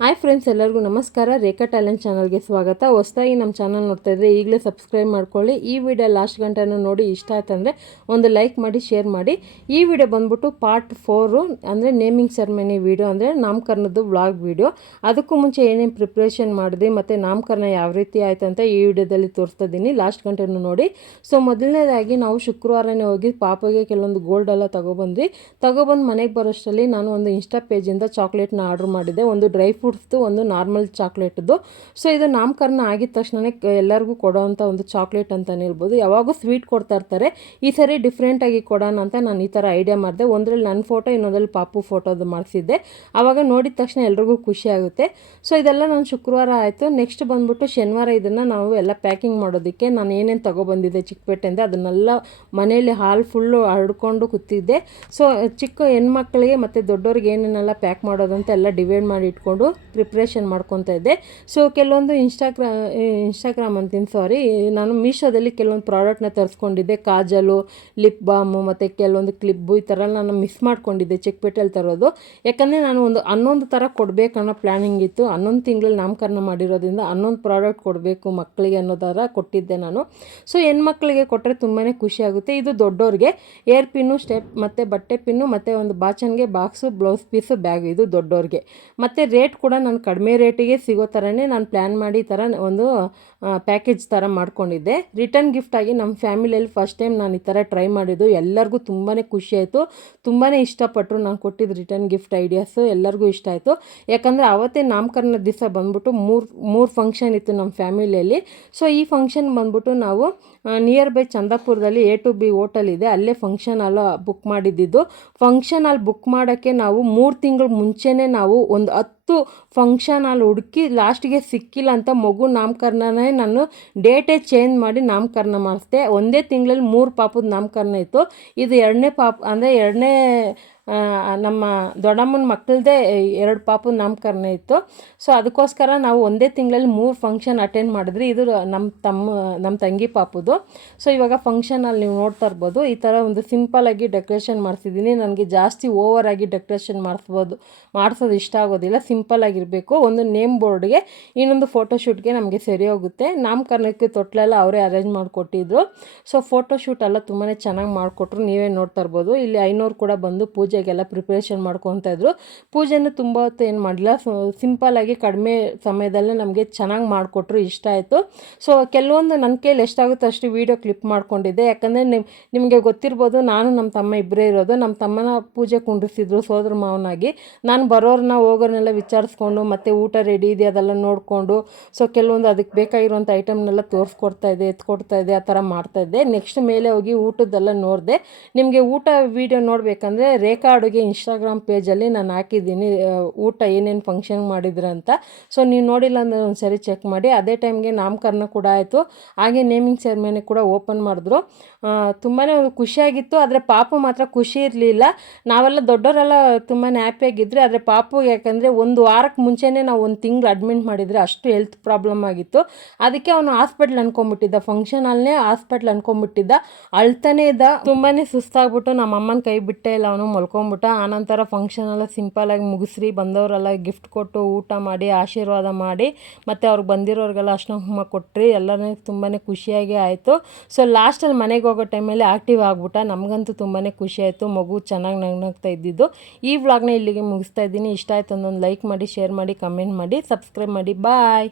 Hi friends, ಎಲ್ಲರಿಗೂ ನಮಸ್ಕಾರ. ರೇಖಾ talent ಚಾನಲ್ಗೆ ಸ್ವಾಗತ. ಹೊಸದಾಗಿ ನಮ್ಮ ಚಾನಲ್ ನೋಡ್ತಾ ಇದ್ದರೆ ಈಗಲೇ ಸಬ್ಸ್ಕ್ರೈಬ್ ಮಾಡ್ಕೊಳ್ಳಿ. ಈ ವಿಡಿಯೋ ಲಾಸ್ಟ್ ಗಂಟೆನೂ ನೋಡಿ ಇಷ್ಟ ಆಯ್ತಂದರೆ ಒಂದು ಲೈಕ್ ಮಾಡಿ, ಶೇರ್ ಮಾಡಿ. ಈ ವಿಡಿಯೋ ಬಂದ್ಬಿಟ್ಟು ಪಾರ್ಟ್ 4 ಅಂದರೆ ನೇಮಿಂಗ್ ಸೆರೆಮನಿ ವಿಡಿಯೋ, ಅಂದರೆ ನಾಮಕರಣದ್ದು ವ್ಲಾಗ್ ವಿಡಿಯೋ. ಅದಕ್ಕೂ ಮುಂಚೆ ಏನೇನು ಪ್ರಿಪ್ರೇಷನ್ ಮಾಡಿದೆ ಮತ್ತು ನಾಮಕರಣ ಯಾವ ರೀತಿ ಆಯ್ತು ಅಂತ ಈ ವಿಡಿಯೋದಲ್ಲಿ ತೋರಿಸ್ತಾ ಇದ್ದೀನಿ. ಲಾಸ್ಟ್ ಗಂಟೆನೂ ನೋಡಿ. ಸೊ ಮೊದಲನೇದಾಗಿ ನಾವು ಶುಕ್ರವಾರನೇ ಹೋಗಿ ಪಾಪಗೆ ಕೆಲವೊಂದು ಗೋಲ್ಡ್ ಎಲ್ಲ ತಗೊಬಂದು ಮನೆಗೆ ಬರೋಷ್ಟರಲ್ಲಿ ನಾನು ಒಂದು ಇನ್ಸ್ಟಾ ಪೇಜಿಂದ ಚಾಕ್ಲೇಟ್ನ ಆರ್ಡ್ರ್ ಮಾಡಿದೆ. ಒಂದು ಡ್ರೈ ಫ್ರೂಟ್ಸ್ದು, ಒಂದು ನಾರ್ಮಲ್ ಚಾಕ್ಲೇಟ್ದು. ಸೊ ಇದು ನಾಮಕರಣ ಆಗಿದ ತಕ್ಷಣ ಎಲ್ಲರಿಗೂ ಕೊಡೋವಂಥ ಒಂದು ಚಾಕ್ಲೇಟ್ ಅಂತಲೇ ಹೇಳ್ಬೋದು. ಯಾವಾಗೂ ಸ್ವೀಟ್ ಕೊಡ್ತಾ ಇರ್ತಾರೆ, ಈ ಸರಿ ಡಿಫ್ರೆಂಟಾಗಿ ಕೊಡೋಣ ಅಂತ ನಾನು ಈ ಥರ ಐಡಿಯಾ ಮಾಡಿದೆ. ಒಂದರಲ್ಲಿ ನನ್ನ ಫೋಟೋ, ಇನ್ನೊಂದರಲ್ಲಿ ಪಾಪು ಫೋಟೋದು ಮಾಡಿಸಿದ್ದೆ. ಆವಾಗ ನೋಡಿದ ತಕ್ಷಣ ಎಲ್ರಿಗೂ ಖುಷಿ ಆಗುತ್ತೆ. ಸೊ ಇದೆಲ್ಲ ನಾನು ಶುಕ್ರವಾರ ಆಯಿತು. ನೆಕ್ಸ್ಟ್ ಬಂದ್ಬಿಟ್ಟು ಶನಿವಾರ ಇದನ್ನು ನಾವು ಎಲ್ಲ ಪ್ಯಾಕಿಂಗ್ ಮಾಡೋದಕ್ಕೆ ನಾನು ಏನೇನು ತೊಗೊಬಂದಿದ್ದೆ ಚಿಕ್ಕಪೇಟೆಯಿಂದ ಅದನ್ನೆಲ್ಲ ಮನೆಯಲ್ಲಿ ಹಾಲ್ ಫುಲ್ಲು ಹರಡ್ಕೊಂಡು ಕೂತಿದ್ದೆ. ಸೊ ಚಿಕ್ಕ ಹೆಣ್ಮಕ್ಳಿಗೆ ಮತ್ತು ದೊಡ್ಡವ್ರಿಗೆ ಏನೇನೆಲ್ಲ ಪ್ಯಾಕ್ ಮಾಡೋದಂತ ಎಲ್ಲ ಡಿವೈಡ್ ಮಾಡಿ ಇಟ್ಕೊಂಡು ಪ್ರಿಪ್ರೇಷನ್ ಮಾಡ್ಕೊತಾ ಇದ್ದೆ. ಸೊ ಕೆಲವೊಂದು ಇನ್ಸ್ಟಾಗ್ರಾಮ್ ಅಂತೀನಿ, ನಾನು ಮೀಶೋದಲ್ಲಿ ಕೆಲವೊಂದು ಪ್ರಾಡಕ್ಟ್ನ ತರಿಸ್ಕೊಂಡಿದ್ದೆ. ಕಾಜಲು, ಲಿಪ್ ಬಾಮು ಮತ್ತು ಕೆಲವೊಂದು ಕ್ಲಿಪ್ಪು, ಈ ಥರ ನಾನು ಮಿಸ್ ಮಾಡ್ಕೊಂಡಿದ್ದೆ ಚಿಕ್ಕಪೇಟೆಯಲ್ಲಿ ತರೋದು. ಯಾಕಂದರೆ ನಾನು ಒಂದು 11 ಥರ ಕೊಡಬೇಕನ್ನೋ ಪ್ಲ್ಯಾನಿಂಗ್ ಇತ್ತು. 11 ತಿಂಗಳಲ್ಲಿ ನಾಮಕರಣ ಮಾಡಿರೋದ್ರಿಂದ 11 ಪ್ರಾಡಕ್ಟ್ ಕೊಡಬೇಕು ಮಕ್ಕಳಿಗೆ ಅನ್ನೋ ಥರ ಕೊಟ್ಟಿದ್ದೆ ನಾನು. ಸೊ ಹೆಣ್ಮಕ್ಳಿಗೆ ಕೊಟ್ಟರೆ ತುಂಬಾ ಖುಷಿ ಆಗುತ್ತೆ. ಇದು ದೊಡ್ಡವ್ರಿಗೆ ಏರ್ ಪಿನ್ನು, ಸ್ಟೆಪ್ ಮತ್ತು ಬಟ್ಟೆ ಪಿನ್ನು ಮತ್ತು ಒಂದು ಬಾಚನ್ಗೆ ಬಾಕ್ಸು, ಬ್ಲೌಸ್ ಪೀಸು, ಬ್ಯಾಗ್, ಇದು ದೊಡ್ಡವ್ರಿಗೆ. ಮತ್ತು ರೇಟ್ ಕೂಡ ನಾನು ಕಡಿಮೆ ರೇಟಿಗೆ ಸಿಗೋ ಥರನೇ ನಾನು ಪ್ಲ್ಯಾನ್ ಮಾಡಿ ಈ ಥರ ಒಂದು ಪ್ಯಾಕೇಜ್ ಥರ ಮಾಡ್ಕೊಂಡಿದ್ದೆ. ರಿಟರ್ನ್ ಗಿಫ್ಟಾಗಿ ನಮ್ಮ ಫ್ಯಾಮಿಲಿಯಲ್ಲಿ ಫಸ್ಟ್ ಟೈಮ್ ನಾನು ಈ ಥರ ಟ್ರೈ ಮಾಡಿದ್ದು. ಎಲ್ಲರಿಗೂ ತುಂಬಾ ಖುಷಿ ಆಯಿತು, ತುಂಬಾ ಇಷ್ಟಪಟ್ಟರು ನಾನು ಕೊಟ್ಟಿದ್ದು ರಿಟರ್ನ್ ಗಿಫ್ಟ್ ಐಡಿಯಾಸು. ಎಲ್ಲರಿಗೂ ಇಷ್ಟ ಆಯಿತು. ಯಾಕಂದರೆ ಅವತ್ತೇ ನಾಮಕರಣ ದಿವಸ ಬಂದ್ಬಿಟ್ಟು ಮೂರು ಫಂಕ್ಷನ್ ಇತ್ತು ನಮ್ಮ ಫ್ಯಾಮಿಲಿಯಲ್ಲಿ. ಸೊ ಈ ಫಂಕ್ಷನ್ ಬಂದ್ಬಿಟ್ಟು ನಾವು ನಿಯರ್ ಬೈ ಚಂದಾಪುರದಲ್ಲಿ A2B ಹೋಟೆಲ್ ಇದೆ, ಅಲ್ಲೇ ಫಂಕ್ಷನ್ ಹಾಲ್ ಬುಕ್ ಮಾಡಿದ್ದು. ಫಂಕ್ಷನ್ ಹಾಲ್ ಬುಕ್ ಮಾಡೋಕ್ಕೆ ನಾವು 3 ತಿಂಗಳು ಮುಂಚೆನೇ ನಾವು ಒಂದು 10 ಫಂಕ್ಷನ್ ಹಾಲ್ ಹುಡುಕಿ ಲಾಸ್ಟಿಗೆ ಸಿಕ್ಕಿಲ್ಲ ಅಂತ ಮಗು ನಾಮಕರಣನೇ ನಾನು ಡೇಟೇ ಚೇಂಜ್ ಮಾಡಿ ನಾಮಕರಣ ಮಾಡಿಸ್ದೆ. ಒಂದೇ ತಿಂಗಳಲ್ಲಿ 3 ಪಾಪದ ನಾಮಕರಣ ಇತ್ತು. ಇದು ಎರಡನೇ ಅಂದರೆ ಎರಡನೇ ನಮ್ಮ ದೊಡ್ಡಮ್ಮನ ಮಕ್ಕಳದೇ 2 ಪಾಪದ ನಾಮಕರಣ ಇತ್ತು. ಸೊ ಅದಕ್ಕೋಸ್ಕರ ನಾವು ಒಂದೇ ತಿಂಗಳಲ್ಲಿ 3 ಫಂಕ್ಷನ್ ಅಟೆಂಡ್ ಮಾಡಿದ್ರಿ. ಇದು ನಮ್ಮ ತಂಗಿ ಪಾಪುದು. ಸೊ ಇವಾಗ ಫಂಕ್ಷನಲ್ಲಿ ನೀವು ನೋಡ್ತಾ ಇರ್ಬೋದು, ಈ ಥರ ಒಂದು ಸಿಂಪಲಾಗಿ ಡೆಕೋರೇಷನ್ ಮಾಡಿಸಿದ್ದೀನಿ. ನನಗೆ ಜಾಸ್ತಿ ಓವರಾಗಿ ಡೆಕೋರೇಷನ್ ಮಾಡಿಸೋದು ಇಷ್ಟ ಆಗೋದಿಲ್ಲ. ಸಿಂಪಲಾಗಿರಬೇಕು. ಒಂದು ನೇಮ್ ಬೋರ್ಡ್ಗೆ, ಇನ್ನೊಂದು ಫೋಟೋಶೂಟ್ಗೆ ನಮಗೆ ಸರಿ ಹೋಗುತ್ತೆ. ನಾಮಕರಣಕ್ಕೆ ತೊಟ್ಲೆಲ್ಲ ಅವರೇ ಅರೇಂಜ್ ಮಾಡಿಕೊಟ್ಟಿದ್ರು. ಸೊ ಫೋಟೋಶೂಟ್ ಎಲ್ಲ ತುಂಬಾ ಚೆನ್ನಾಗಿ ಮಾಡಿಕೊಟ್ರು, ನೀವೇ ನೋಡ್ತಾ ಇರ್ಬೋದು. ಇಲ್ಲಿ 500 ಕೂಡ ಬಂದು ಪೂಜೆಗೆಲ್ಲ ಪ್ರಿಪ್ರೇಷನ್ ಮಾಡ್ಕೊತಾ ಇದ್ರು. ಪೂಜೆನೂ ತುಂಬ ಹೊತ್ತು ಏನು ಮಾಡಲಿಲ್ಲ, ಸಿಂಪಲಾಗಿ ಕಡಿಮೆ ಸಮಯದಲ್ಲೇ ನಮಗೆ ಚೆನ್ನಾಗಿ ಮಾಡಿಕೊಟ್ರು, ಇಷ್ಟ ಆಯಿತು. ಸೊ ಕೆಲವೊಂದು ನನ್ನ ಕೈಲಿ ಎಷ್ಟಾಗುತ್ತೋ ಅಷ್ಟು ವೀಡಿಯೋ ಕ್ಲಿಪ್ ಮಾಡ್ಕೊಂಡಿದ್ದೆ. ಯಾಕಂದರೆ ನಿಮಗೆ ಗೊತ್ತಿರ್ಬೋದು, ನಾನು ನಮ್ಮ ತಮ್ಮ ಇಬ್ಬರೇ ಇರೋದು. ನಮ್ಮ ತಮ್ಮನ ಪೂಜೆ ಕುಂಡಿಸಿದ್ರು ಸೋದರ ಮಾವನಾಗಿ. ನಾನು ಬರೋರನ್ನ ಹೋಗೋರನ್ನೆಲ್ಲ ವಿಚಾರಿಸ್ಕೊಂಡು ಮತ್ತು ಊಟ ರೆಡಿ ಇದೆ ಅದೆಲ್ಲ ನೋಡಿಕೊಂಡು, ಸೊ ಕೆಲವೊಂದು ಅದಕ್ಕೆ ಬೇಕಾಗಿರುವಂಥ ಐಟಮ್ನೆಲ್ಲ ತೋರಿಸ್ಕೊಡ್ತಾ ಇದ್ದೆ, ಎತ್ಕೊಡ್ತಾ ಇದ್ದೆ, ಆ ಥರ ಮಾಡ್ತಾಯಿದ್ದೆ. ನೆಕ್ಸ್ಟ್ ಮೇಲೆ ಹೋಗಿ ಊಟದ್ದೆಲ್ಲ ನೋಡಿದೆ. ನಿಮಗೆ ಊಟ ವೀಡಿಯೋ ನೋಡಬೇಕಂದ್ರೆ ರೇಖಾ ಅಡುಗೆ ಇನ್ಸ್ಟಾಗ್ರಾಮ್ ಪೇಜಲ್ಲಿ ನಾನು ಹಾಕಿದ್ದೀನಿ, ಊಟ ಏನೇನು ಫಂಕ್ಷನ್ ಮಾಡಿದ್ರು ಅಂತ. ಸೊ ನೀವು ನೋಡಿಲ್ಲ ಅಂದರೆ ಒಂದು ಸರಿ ಚೆಕ್ ಮಾಡಿ. ಅದೇ ಟೈಮ್ಗೆ ನಾಮಕರಣ ಕೂಡ ಆಯಿತು, ಹಾಗೆ ನೇಮಿಂಗ್ ಸೆರೆಮನಿ ಕೂಡ ಓಪನ್ ಮಾಡಿದ್ರು. ತುಂಬಾ ಖುಷಿಯಾಗಿತ್ತು. ಆದರೆ ಪಾಪು ಮಾತ್ರ ಖುಷಿ ಇರಲಿಲ್ಲ. ನಾವೆಲ್ಲ ದೊಡ್ಡವರೆಲ್ಲ ತುಂಬಾ ಹ್ಯಾಪಿಯಾಗಿದ್ದರೆ, ಆದರೆ ಪಾಪು ಯಾಕಂದರೆ 1 ವಾರಕ್ಕೆ ಮುಂಚೆನೇ ನಾವು 1 ತಿಂಗಳು ಅಡ್ಮಿಟ್ ಮಾಡಿದರೆ ಅಷ್ಟು ಹೆಲ್ತ್ ಪ್ರಾಬ್ಲಮ್ ಆಗಿತ್ತು. ಅದಕ್ಕೆ ಅವನು ಹಾಸ್ಪಿಟ್ಲ್ ಅನ್ಕೊಂಬಿಟ್ಟಿದ್ದ, ಫಂಕ್ಷನಲ್ಲೇ ಹಾಸ್ಪಿಟ್ಲ್ ಅನ್ಕೊಂಬಿಟ್ಟಿದ್ದ. ಅಳ್ತಾನೇ ಇದ್ದ. ತುಂಬಾ ಸುಸ್ತಾಗ್ಬಿಟ್ಟು ನಮ್ಮ ಅಮ್ಮನ ಕೈ ಬಿಟ್ಟೇ ಇಲ್ಲ, ಅವನು ಮಲ್ಕೊಂಬಿಟ್ಟ. ಆನಂತರ ಫಂಕ್ಷನೆಲ್ಲ ಸಿಂಪಲಾಗಿ ಮುಗಿಸ್ರಿ, ಬಂದವರೆಲ್ಲ ಗಿಫ್ಟ್ ಕೊಟ್ಟು ಊಟ ಮಾಡಿ ಆಶೀರ್ವಾದ ಮಾಡಿ ಮತ್ತು ಅವ್ರಿಗೆ ಬಂದಿರೋರಿಗೆಲ್ಲ ಅರ್ಶಿನ ಕುಂಕುಮ ಕೊಟ್ಟರಿ. ಎಲ್ಲರೂ ತುಂಬಾ ಖುಷಿಯಾಗಿ ಆಯಿತು. ಸೊ ಲಾಸ್ಟಲ್ಲಿ ಮನೆಗೆ ಹೋಗೋ ಟೈಮಲ್ಲಿ ಆ್ಯಕ್ಟಿವ್ ಆಗಿಬಿಟ್ಟ. ನಮಗಂತೂ ತುಂಬಾ ಖುಷಿ ಆಯಿತು, ಮಗು ಚೆನ್ನಾಗಿ ನಗ್ನಗ್ತಾ ಇದ್ದಿದ್ದು. ಈ ವ್ಲಾಗ್ನ ಇಲ್ಲಿಗೆ ಮುಗಿಸ್ತಾ ಇದ್ದೀನಿ. ಇಷ್ಟ ಆಯಿತು ಒಂದು ಲೈಕ್ ಮಾಡಿ, ಶೇರ್ ಮಾಡಿ, ಕಮೆಂಟ್ ಮಾಡಿ, ಸಬ್ಸ್ಕ್ರೈಬ್ ಮಾಡಿ. ಬಾಯ್.